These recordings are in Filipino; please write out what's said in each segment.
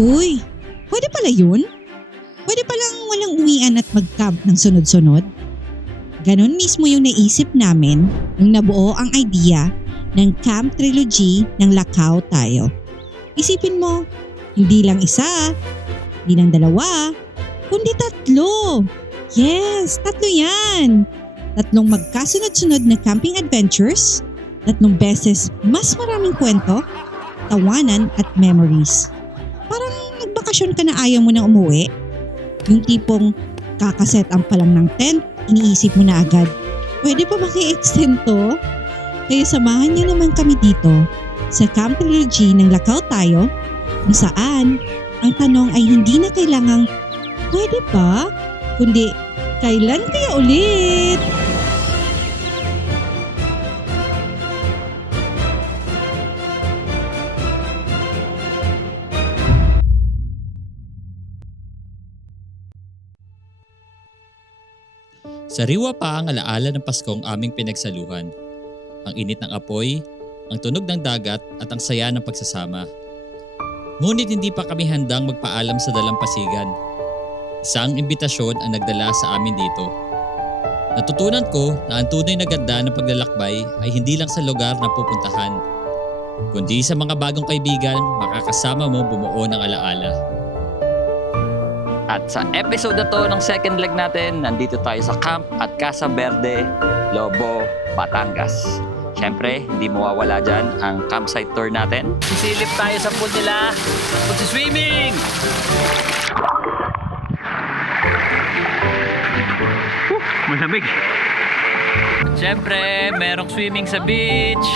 Uy, pwede pala yun? Pwede palang walang uwian at mag-camp ng sunod-sunod? Ganon mismo yung naisip namin nung nabuo ang idea ng Camp Trilogy ng Lakau Tayo. Isipin mo, hindi lang isa, hindi lang dalawa, kundi tatlo. Yes, tatlo yan. Tatlong magkasunod-sunod na camping adventures, tatlong beses mas maraming kwento, tawanan at memories. Parang nagbakasyon ka na ayaw mo na umuwi. Yung tipong kakaset ang pa lang ng tent, iniisip mo na agad, pwede pa ba i-extend to? Kaya samahan niyo naman kami dito sa Camp Trilogy ng Lakau Tayo, kung saan ang tanong ay hindi na kailangang pwede ba, kundi kailan kaya ulit? Sariwa pa ang alaala ng Paskong aming pinagsaluhan. Ang init ng apoy, ang tunog ng dagat at ang saya ng pagsasama. Ngunit hindi pa kami handang magpaalam sa dalampasigan. Isang imbitasyon ang nagdala sa amin dito. Natutunan ko na ang tunay na ganda ng paglalakbay ay hindi lang sa lugar na pupuntahan, kundi sa mga bagong kaibigan makakasama mo bumuo ng alaala. At sa episode na to ng second leg natin, nandito tayo sa camp at Casa Verde, Lobo, Batangas. Siyempre, hindi mawawala dyan ang campsite tour natin. Sisilip tayo sa pool nila. Swimming! Malamig. Siyempre, merong swimming sa beach.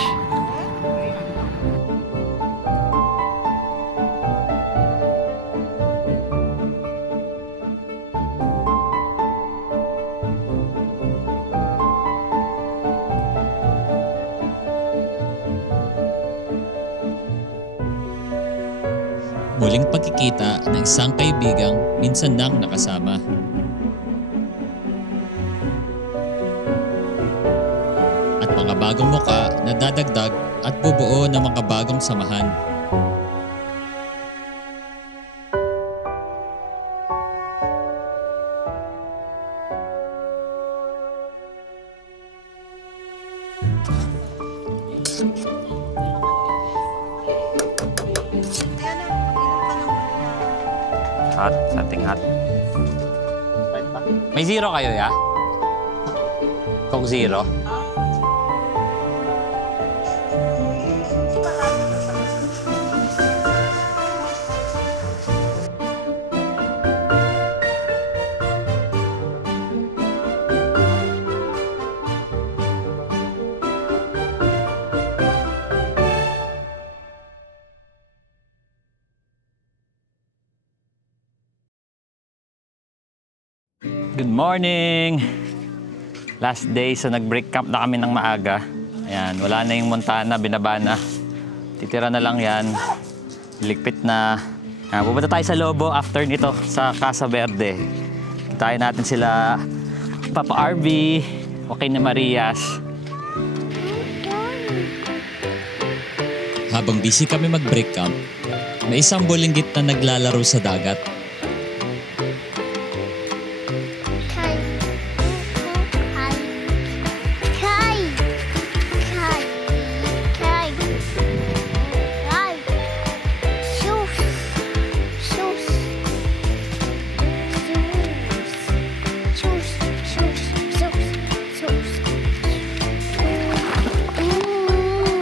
Muling pagkikita ng isang kaibigang minsan nang nakasama. At mga bagong muka na dadagdag at bubuo ng mga bagong samahan. Hot, something hot. May zero kayo, ya? Coke zero? Good morning! Last day, so nag-break camp na kami ng maaga. Ayan, wala na yung Montana, binaba na. Titira na lang yan. Ligpit na. Pupunta tayo sa Lobo after nito, sa Casa Verde. Kitain natin sila Papa RV, okay na Marias. Habang busy kami mag-break camp, may isang bulinggit na naglalaro sa dagat.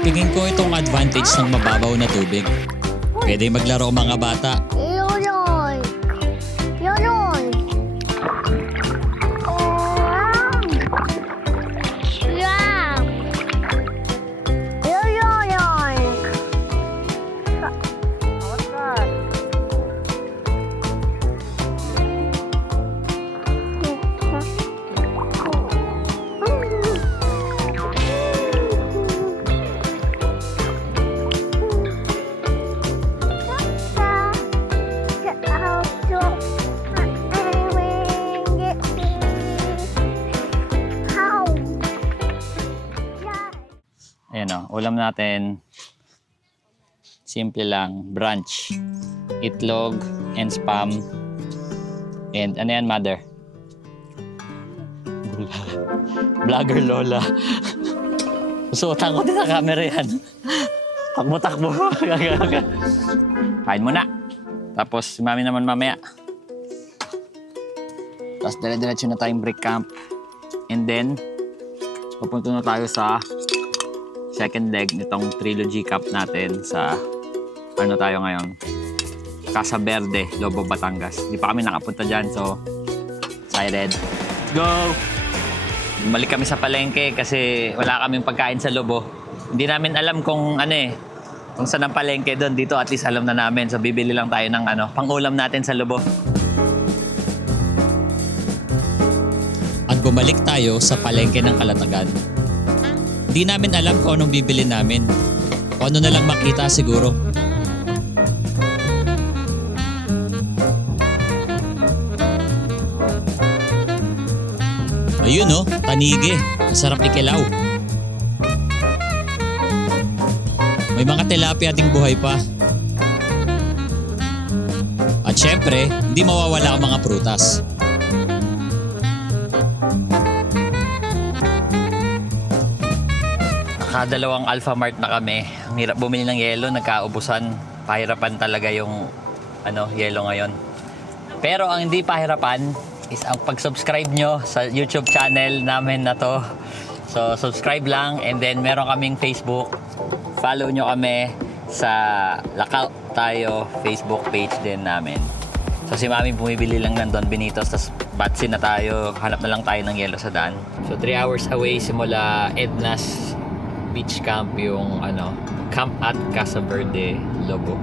Tingin ko itong advantage ng mababaw na tubig. Pwede maglaro ang mga bata. Yoyoy! Yoyoy! Yeah! Yoyoy! What's that? Ayan o, ulam natin. Simple lang. Brunch. Itlog and spam. And ano yan, mother? Vlogger Lola. Susuotan ko din sa camera yan. Takbo-takbo. Kain muna. Tapos si mami naman mamaya. Tapos dire-diretso na tayong break camp. And then, pupunta na tayo sa second leg nitong trilogy camp natin sa ano tayo ngayon? Casa Verde, Lobo, Batangas. Hindi pa kami nakapunta dyan, so excited. Let's go! Bumalik kami sa palengke kasi wala kaming pagkain sa Lobo. Hindi namin alam kung kung saan ang palengke doon. Dito at least alam na namin. So bibili lang tayo ng pang-ulam natin sa Lobo. At bumalik tayo sa palengke ng Kalatagan. Hindi namin alam kung anong bibili namin. Kung ano na lang makita siguro. Ayun tanige. Masarap ikilaw. May mga tilapia ding buhay pa. At syempre, hindi mawawala ang mga prutas. Nakadalawang Alpha Mart na kami. Ang hirap bumili ng yelo, nagkaubusan. Pahirapan talaga yung yelo ngayon. Pero ang hindi pahirapan is ang pag-subscribe nyo sa YouTube channel namin na to. So, subscribe lang and then meron kaming Facebook. Follow nyo kami sa Lakaw Tayo Facebook page din namin. So, si Mami bumibili lang ng Don Benitos, tapos batsin na tayo. Hanap na lang tayo ng yelo sa daan. So, 3 hours away simula Edna's Beach Camp yung camp at Casa Verde, Lobo.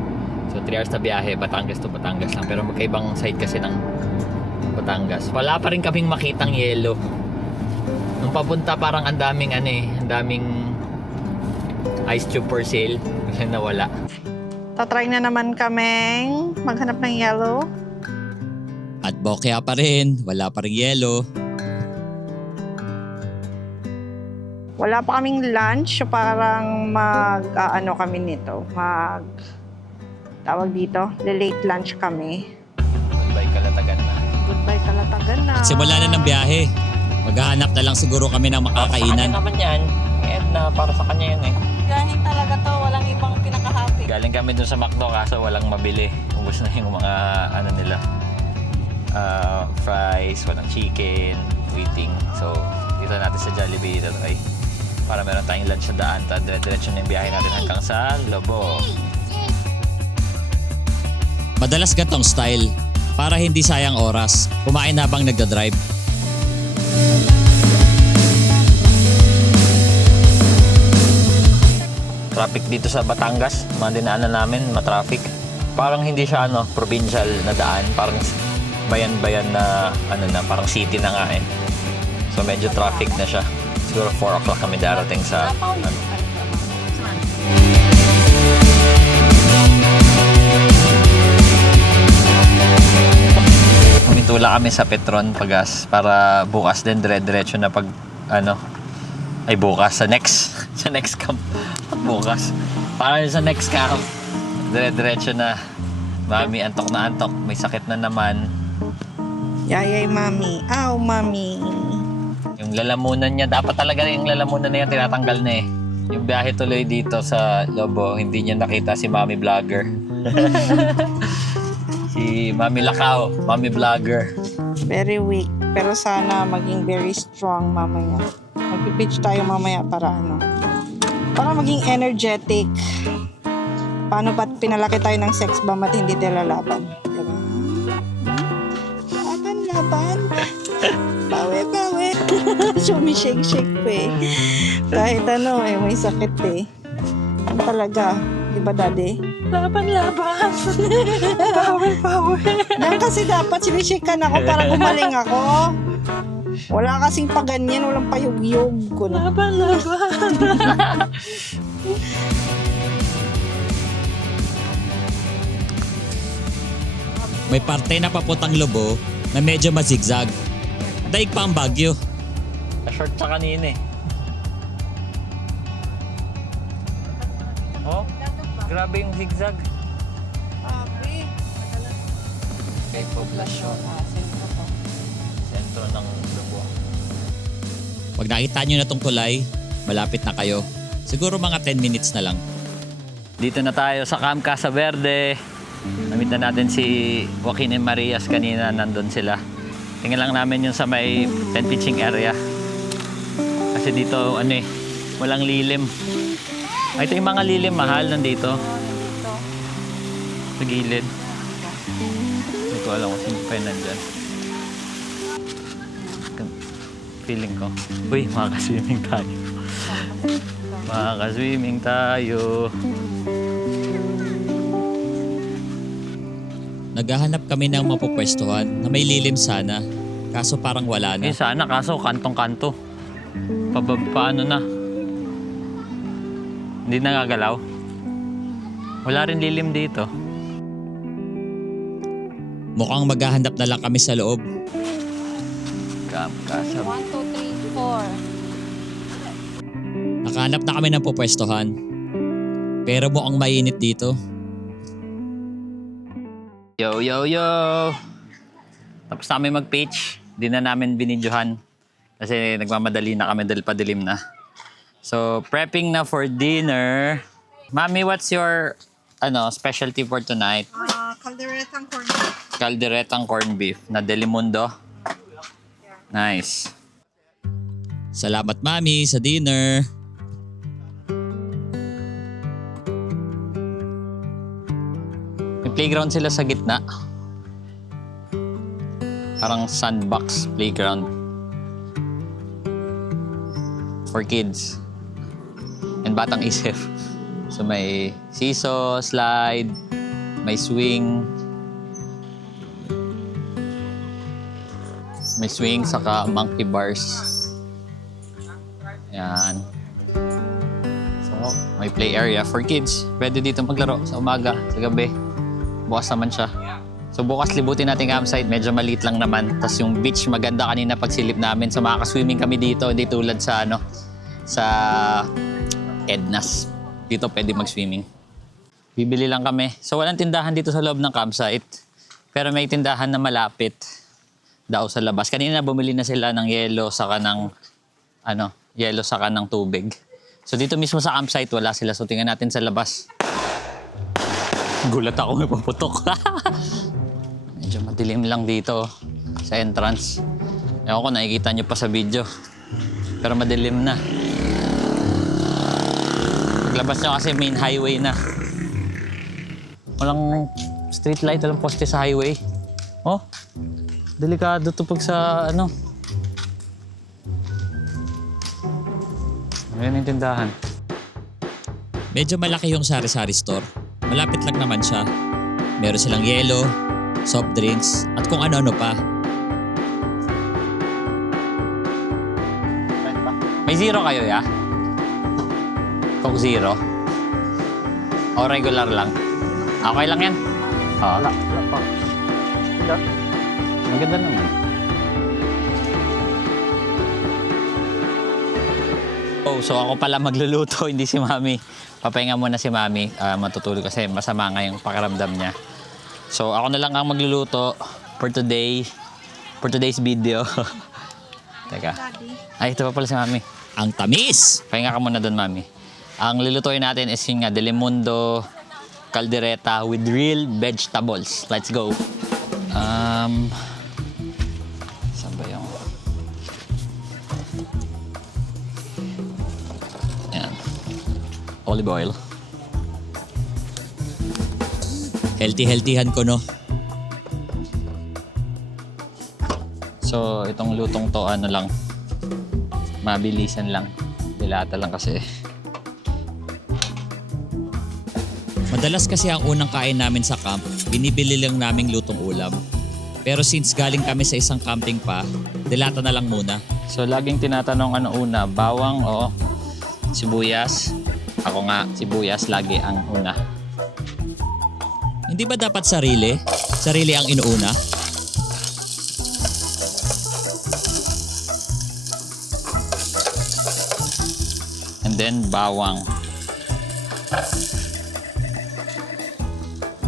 So 3 hours na biyahe, Batangas to Batangas lang. Pero magkaibang side kasi ng Batangas. Wala pa rin kaming makitang yelo. Nung papunta parang ang daming ice tube for sale. Kasi nawala. Tatry na naman kaming maghanap ng yellow. At bokeh pa rin, wala pa rin yelo. Wala pa kaming lunch, so parang kami nito. Tawag dito, late lunch kami. Goodbye Kalatagan na. Goodbye Kalatagan na. At simula na ng biyahe. Maghahanap na lang siguro kami ng Sa kanya makakainan. naman yan. Edna, para sa kanya yan eh. Galing talaga to, walang ibang pinaka-happy. Galing kami dun sa McDo kaso walang mabili. Ubus na yung mga nila. Fries, walang chicken, waiting. So, dito natin sa Jollibee dito ay para meron tayong lunch sa daan. Dire-diretso na yung biyahe natin hanggang sa Lobo. Madalas gantong style para hindi sayang oras. Kumain habang nagdadrive. Traffic dito sa Batangas, mga dinaanan namin, matraffic. Parang hindi siya provincial na daan, parang bayan-bayan na parang city na nga eh. So medyo traffic na siya. Siguro 4 o'clock kami darating sa Humintula kami sa Petron Pagas para bukas din dire-diretso na pag ay bukas sa next camp bukas para sa next camp dire-diretso na. Mami antok na antok, may sakit na naman. Yayay, mami. Aw, mami. Yung lalamunan niya, dapat talaga yung lalamunan na yan tinatanggal na eh. Yung biyahe tuloy dito sa Lobo, hindi niya nakita si Mami Vlogger. Si Mami Lakaw, Mami Vlogger. Very weak. Pero sana maging very strong mamaya. Magpipitch tayo mamaya para para maging energetic. Paano ba't pinalaki tayo ng sex bomb at hindi tayo lalaban? Diba? Laban. Bawi. Sumishake-shake pa eh. Kahit may sakit eh. Ano talaga? Di ba, daddy? Laban. Bawi. Yan kasi dapat sinishake ako para gumaling ako. Wala kasing paganyan, walang payug-yug ko na. Laban. May parte na papuntang Lobo na medyo mazigzag. Daig pa ang Baguio. Na-short sa kanina eh. Oh? Grabe yung zigzag. Grabe. Kay poblasyon. Sentro to. Sentro ng Lubong. Pag nakita nyo na tong tulay, malapit na kayo. Siguro mga 10 minutes na lang. Dito na tayo sa Camp Casa Verde. Namit na natin si Joaquin and Marias kanina, nandun sila. Tingnan lang namin yung sa may tent pitching area. Kasi dito, walang lilim. Ay, ito yung mga lilim, mahal, nandito. Sa gilid. Hindi ko alam kung sino pa yun nandyan. Feeling ko. Uy, makakaswimming tayo. Makakaswimming tayo. Naghahanap kami ng mapupwestuhan na may lilim sana. Kaso parang wala na. Eh, sana, kaso kantong-kanto. Paano na? Hindi nagagalaw. Wala rin lilim dito. Mukhang maghahanap na lang kami sa loob. Camp Casa. 1, 2, 3, 4. Nakahanap na kami ng pupwestuhan. Pero mukhang mainit dito. Yo, yo, yo! Tapos namin mag-pitch. Di na namin binidyohan. Kasi nagmamadali na kami dahil padilim na. So, prepping na for dinner. Mami, what's your specialty for tonight? Calderetang corn beef. Calderetang corned beef na Delimundo. Nice. Salamat mami sa dinner. May playground sila sa gitna. Parang sandbox playground. For kids. And batang isip. So may seesaw, slide, may swing. May swing saka monkey bars. Yan. So may play area for kids. Pwede dito maglaro sa umaga, sa gabi. Bukas naman siya. So bukas libutin natin campsite. Medyo maliit lang naman. Tapos yung beach maganda kanina pagsilip namin. So makaka-swimming kami dito. Hindi tulad sa sa Ednas. Dito pwede mag-swimming. Bibili lang kami. So walang tindahan dito sa loob ng campsite. Pero may tindahan na malapit daw sa labas. Kanina bumili na sila ng yelo saka ng yelo saka ng tubig. So dito mismo sa campsite wala sila. So tingnan natin sa labas. Gulat ako may paputok. Medyo madilim lang dito sa entrance. Ewan ko nakikita nyo pa sa video. Pero madilim na. Paglabas nyo kasi main highway na. Walang street light, walang poste sa highway. Oh, delikado to pag sa Ayan yung tindahan. Medyo malaki yung sari-sari store. Malapit lang naman siya. Meron silang yelo, soft drinks, at kung ano-ano pa. May zero kayo, ya? Coke zero? O regular lang? Okay lang yan? Oo. Wala pa. Maganda naman. Oh, so ako pala magluluto, hindi si Mami. Papahinga muna si Mami. Matutulog kasi masama nga yung pakiramdam niya. So ako na lang ang magluluto for today's video. Teka. Ay, ito pa pala si Mami. Ang tamis! Pahinga ka muna doon, Mami. Ang lulutuin natin is yung Delimundo caldereta with real vegetables. Let's go. Saan ba yung... Yan. Olive oil. Healthy-healthyhan ko, no? So, itong lutong to, mabilisan lang. Dilata lang kasi. Madalas kasi ang unang kain namin sa camp, binibili lang naming lutong ulam. Pero since galing kami sa isang camping pa, dilata na lang muna. So, laging tinatanong una, bawang o sibuyas. Ako nga, sibuyas lagi ang una. Hindi ba dapat sarili? Sarili ang inuuna? And then, bawang.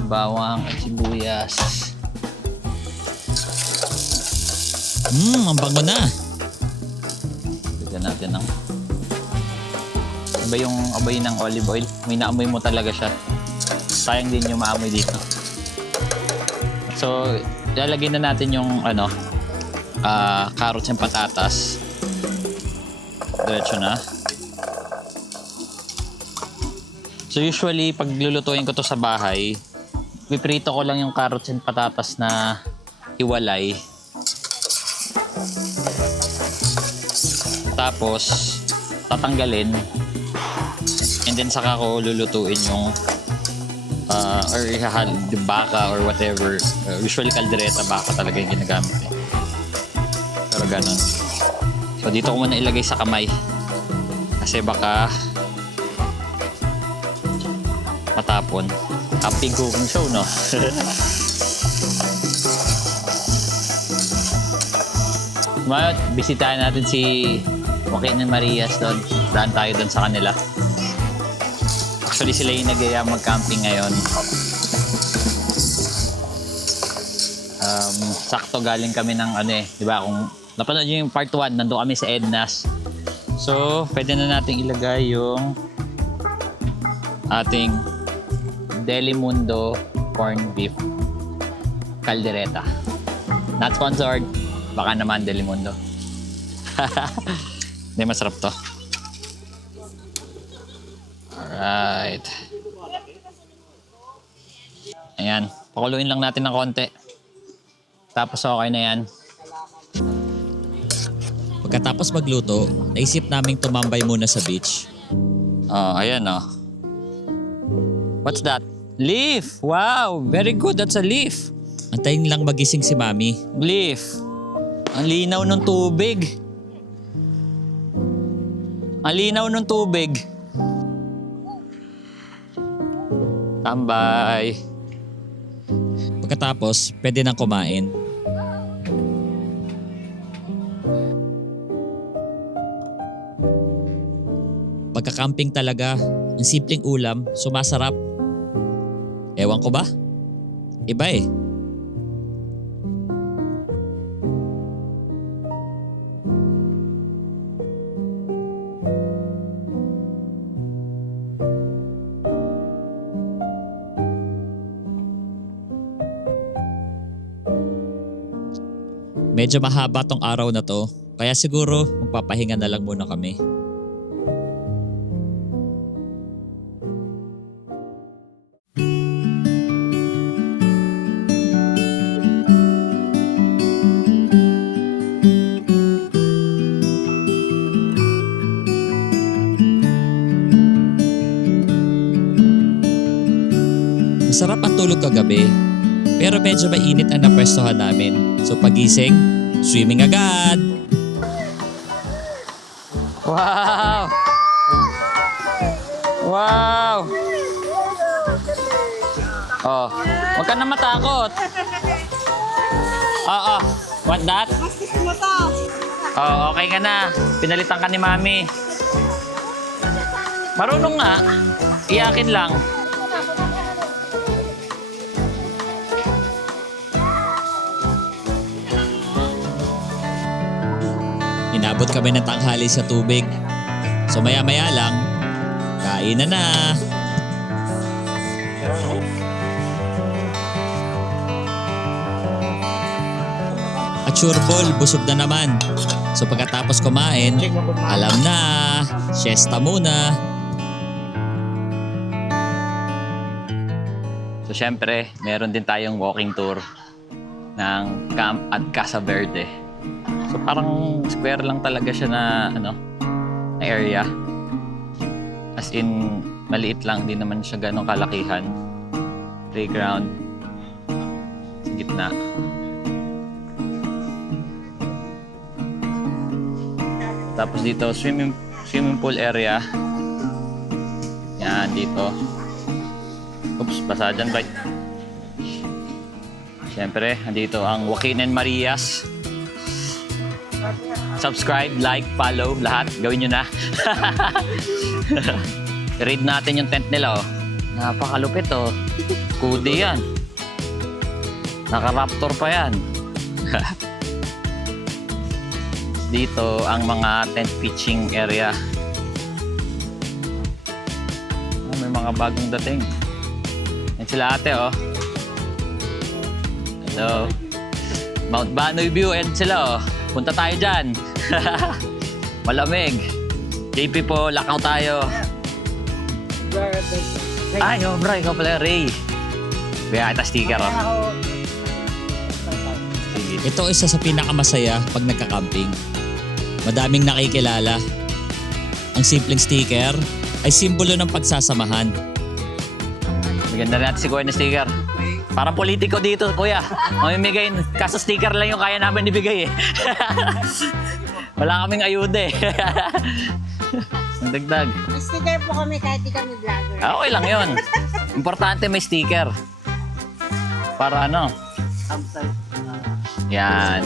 bawang at sibuyas. Ang bango na. Lagyan natin ng... Iba yung amoy ng olive oil. May naamoy mo talaga siya. Sayang din yung maamoy dito. So, lalagyan na natin yung carrots and patatas. Diretso na. So usually, pag lulutuin ko to sa bahay, piprito ko lang yung carrots and patatas na hiwalay. Tapos, tatanggalin. And then saka ko lulutuin yung or ihahal, baka or whatever. Usually kaldereta, baka talaga yung ginagamit. Pero ganun. So dito ko muna ilagay sa kamay. Kasi baka matapon. Camping cooking show, no? Mayot, bisitahin natin si Joaquin and Marias doon. Daan tayo doon sa kanila. Actually, sila yung nagaya mag-camping ngayon. Sakto galing kami ng di ba? Kung napanood nyo yung part 1, nandun kami sa Edna's. So, pwede na nating ilagay yung ating Delimundo corned beef caldereta. Not sponsored. Baka naman Delimundo. Hindi, masarap to. Alright. Ayan. Pakuluin lang natin ng konti. Tapos okay na yan. Pagkatapos magluto, naisip naming tumambay muna sa beach. Ayan What's that? Leaf! Wow! Very good. That's a leaf. Antayin lang magising si Mami. Leaf. Ang linaw ng tubig. Ang linaw ng tubig. Tambay. Pagkatapos, pwede nang kumain. Pagka-camping talaga, ang simpleng ulam, sumasarap. Ewan ko ba? Iba eh. Medyo mahaba tong araw na to, kaya siguro magpapahinga na lang muna kami. Masarap ang tulog kagabi, pero medyo mainit ang napwestohan namin. So pagising, swimming agad! Wow! Wow! Oh, huwag ka na matakot. Oo, want that? Oh, okay ka na. Pinalitan ka ni Mami. Marunong nga. Iyakin lang. Inabot kami ng tanghali sa tubig. So maya-maya lang, kainan na. At sure ball, busog na naman. So pagkatapos kumain, alam na, siesta muna. So syempre, meron din tayong walking tour ng camp at Casa Verde. So parang square lang talaga siya na na area. As in, maliit lang, di naman siya ganong kalakihan. Playground sa gitna. Tapos dito, swimming pool area. Yan, dito. Oops, basa dyan, right? Siyempre, andito ang Joaquin and Marias. Subscribe, like, follow, lahat. Gawin nyo na. Read natin yung tent nila, oh. Napakalupit, oh. Hoodie yan. Naka-Raptor pa yan. Dito ang mga tent pitching area. May mga bagong dating. Yan sila ate, oh. Hello. Mount Banoy View, yan sila, oh. Punta tayo dyan. Malamig. JP po, lakaw tayo. Ay, oh, bro, ikaw pala, Ray. Kaya kita sticker, oh. Sige. Ito isa sa pinakamasaya pag nagka-camping. Madaming nakikilala. Ang simpleng sticker ay simbolo ng pagsasamahan. Maganda natin si Kuya na sticker. Parang politiko dito, Kuya. Mamimigay, kaso sticker lang yung kaya namin ibigay, eh. Wala kaming ayuda, eh. Ang dagdag. May sticker po kami kahit di kami vlogger. Okay lang yun. Importante may sticker. Para ano? Yan.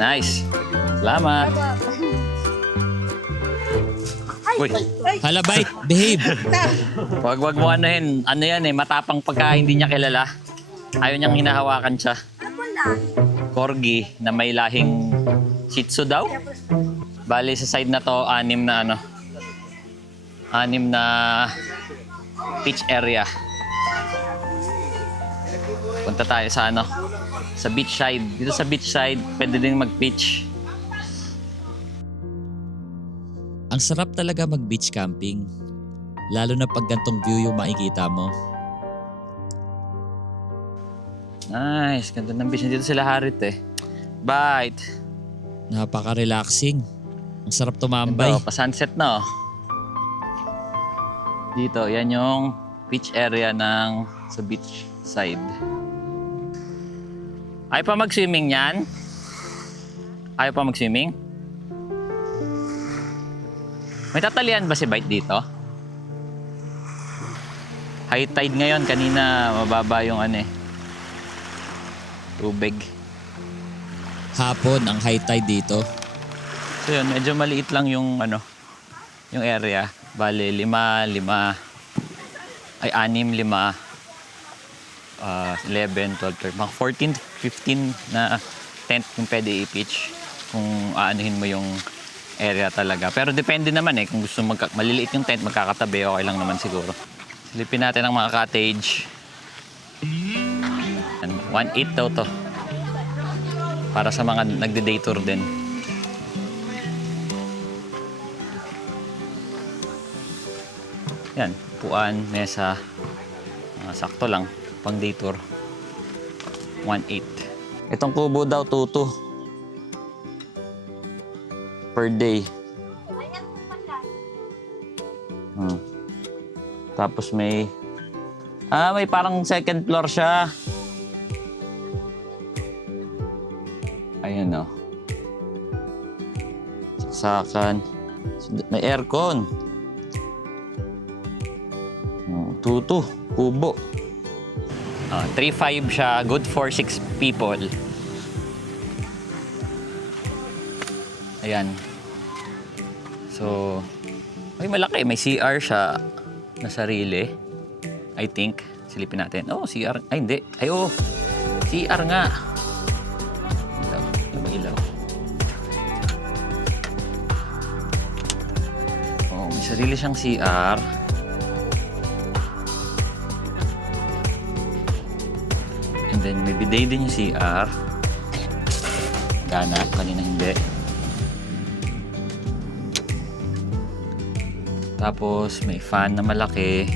Nice. Salamat. Uy, Hala, bite, behave. wag mo anuhin. Ano yan eh, matapang pagka hindi niya kilala. Ayaw niyang hinahawakan siya. Corgi na may lahing Shih Tzu daw. Bali sa side na to, 6 na pitch area. Punta tayo sa ano, sa beach side. Dito sa beach side, pwede din mag-pitch. Ang sarap talaga mag-beach camping. Lalo na pag gantong view yung makikita mo. Nice, ganda ng beach dito sila Harit eh. Bite. Napaka-relaxing. Ang sarap tumambay. Ito, pa-sunset na, oh. Dito, yan yung beach area ng sa beach side. Ayaw pa mag-swimming yan? Ayaw pa mag-swimming? May tatalian ba si Bite dito? High tide ngayon. Kanina mababa yung ano eh. Tubig. Hapon ang high tide dito. So yun, medyo maliit lang yung ano, yung area. Bale, 6, 5, 11, 12, 13, mga 14, 15 na tent yung pwede i-pitch kung aanuhin mo yung area talaga. Pero depende naman eh, kung gusto maliliit yung tent, magkakatabi, okay lang naman siguro. Silipin natin ang mga cottage. 1.8 daw to. Para sa mga nagde-day tour din. Yan, upuan, mesa. Sakto lang, pang day tour. 1.8. Itong kubo daw, 2 per day. Tapos may parang second floor siya. Ayun, oh. Saksakan. May aircon. 2 kubo. 3.5 siya, good for 6 people. Ayan. So, ay malaki. May CR siya na sarili. I think. Silipin natin. Oh, CR. Ay, hindi. Ay, oh. CR nga. Ilaw. Ilaw. Oh, may sarili siyang CR. And then, may bidet din yung CR. Gana. Kanina hindi. Tapos, may fan na malaki.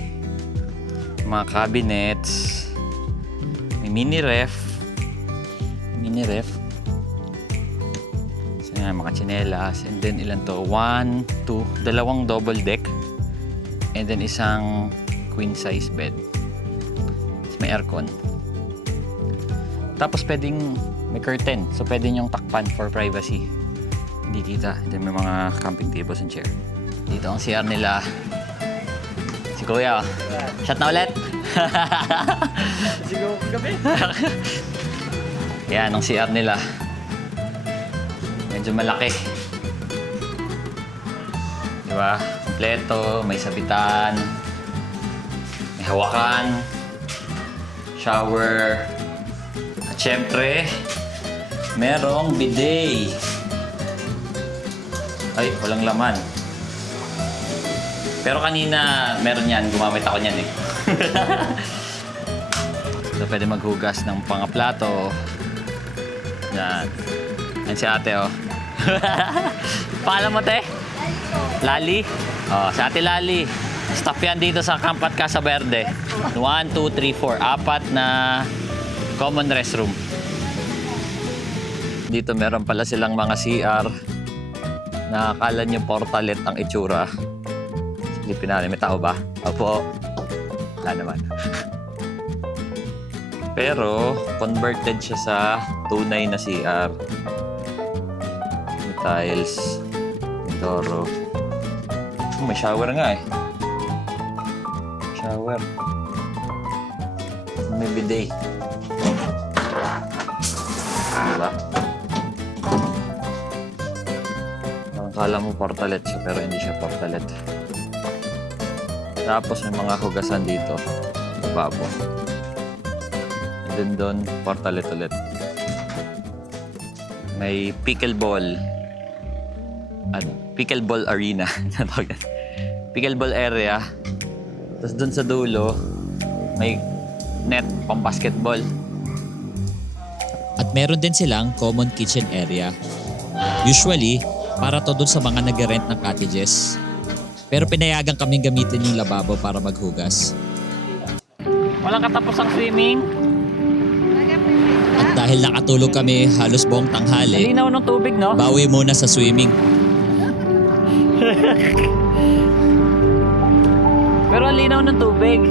Mga cabinets. May mini ref. So, yan, mga tsinelas. And then, ilan to? 1, 2, dalawang double deck. And then, isang queen size bed. Tapos, may aircon. Tapos, pwedeng may curtain. So, pwede yung takpan for privacy. Hindi kita. And then, may mga camping tables and chair. Dito ang CR nila. Si Kuya. Shot na ulit. Sigaw gabi. Yan ang CR nila. Medyo malaki. Diba? Kompleto. May sabitan. May hawakan. shower. At syempre, merong bidet. Ay, walang laman. Pero kanina, meron yan. Gumamit ako niyan eh. So, pwede maghugas ng pangaplato. Yan. Yan si ate, oh. Paalam mo, te? Lali? Oh, si ate Lali. Staff yan dito sa Camp at Casa Verde. 1, 2, 3, 4. 4 na common restroom. Dito meron pala silang mga CR na akala nyo portalet ang itsura. Silipin natin, may tao ba? Opo. Wala naman. Pero, converted siya sa tunay na CR. May tiles. May doro. May shower nga eh. Shower. May bidet. Diba? Parang kala mo portalet siya, pero hindi siya portalet. Tapos may mga hugasan dito. Babo. And then doon, portalet ulit. May pickleball. Pickleball arena. Pickleball area. Tapos doon sa dulo, may net pang basketball. At meron din silang common kitchen area. Usually, para to dun sa mga nag-rent ng cottages. Pero pinayagan kaming gamitin yung lababo para maghugas. Walang katapos ang swimming. At dahil nakatulog kami halos buong tanghali, Linaw ng tubig, no? bawi muna sa swimming. Pero ang linaw ng tubig.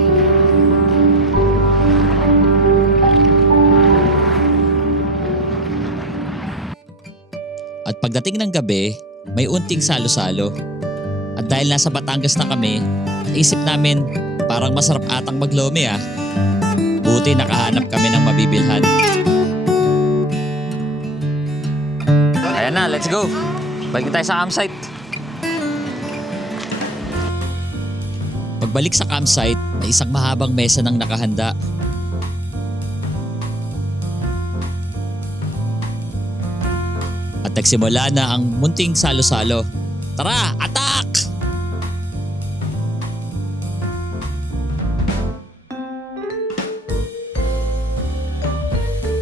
At pagdating ng gabi, may unting salo-salo. At dahil nasa Batangas na kami, naisip namin parang masarap atang maglomi ah. Buti nakahanap kami ng mabibilhan. Ayan na, let's go. Balik tayo sa campsite. Pagbalik sa campsite, may isang mahabang mesa nang nakahanda. At nagsimula na ang munting salo-salo. Tara, atak!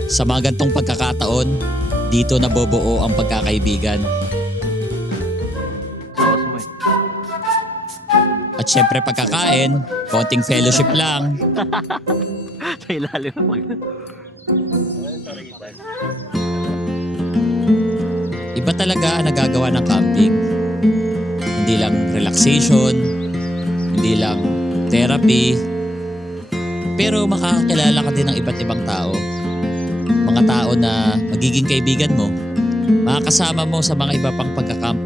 Sa mga gantong pagkakataon, dito nabobuo ang pagkakaibigan. At syempre pagkakain, konting fellowship lang. Sa ilalim mo. Iba talaga ang nagagawa ng camping. Hindi lang relaxation, hindi lang therapy, pero makakakilala ka din ng iba't ibang tao. Mga tao na magiging kaibigan mo, makakasama mo sa mga iba pang pagkakamp.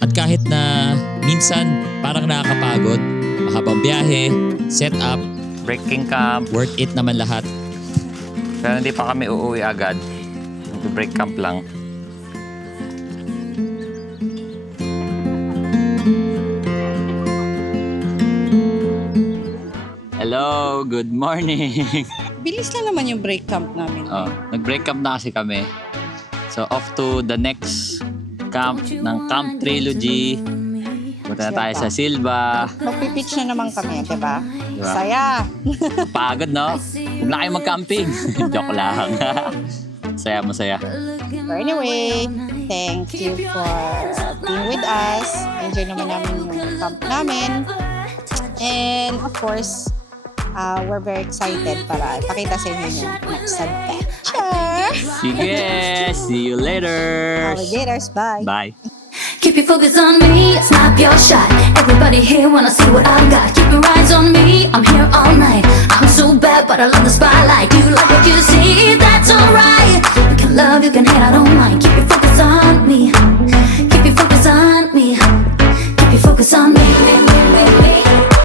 At kahit na minsan parang nakakapagod, mahabang biyahe, set up, Breaking camp. worth it naman lahat. Pero hindi pa kami uuwi agad. Break camp lang. Hello, good morning. Bilis na naman yung break camp namin. Nag-break camp na kasi kami. So off to the next camp ng Camp Trilogy. Punta na tayo sa Silva. Magpipitch na naman kami, diba? Diba? Saya! Pagod, no? Huwag na kayo mag-camping. Joke lang. Saya, masaya. But anyway, thank you for being with us. Enjoy naman namin yung camp namin. And of course, we're very excited para ipakita sa inyo yung next adventure. Sige, see you later. Alligators, bye! Bye. Keep your focus on me, snap your shot. Everybody here wanna see what I got. Keep your eyes on me, I'm here all night. I'm so bad, but I love the spotlight. You like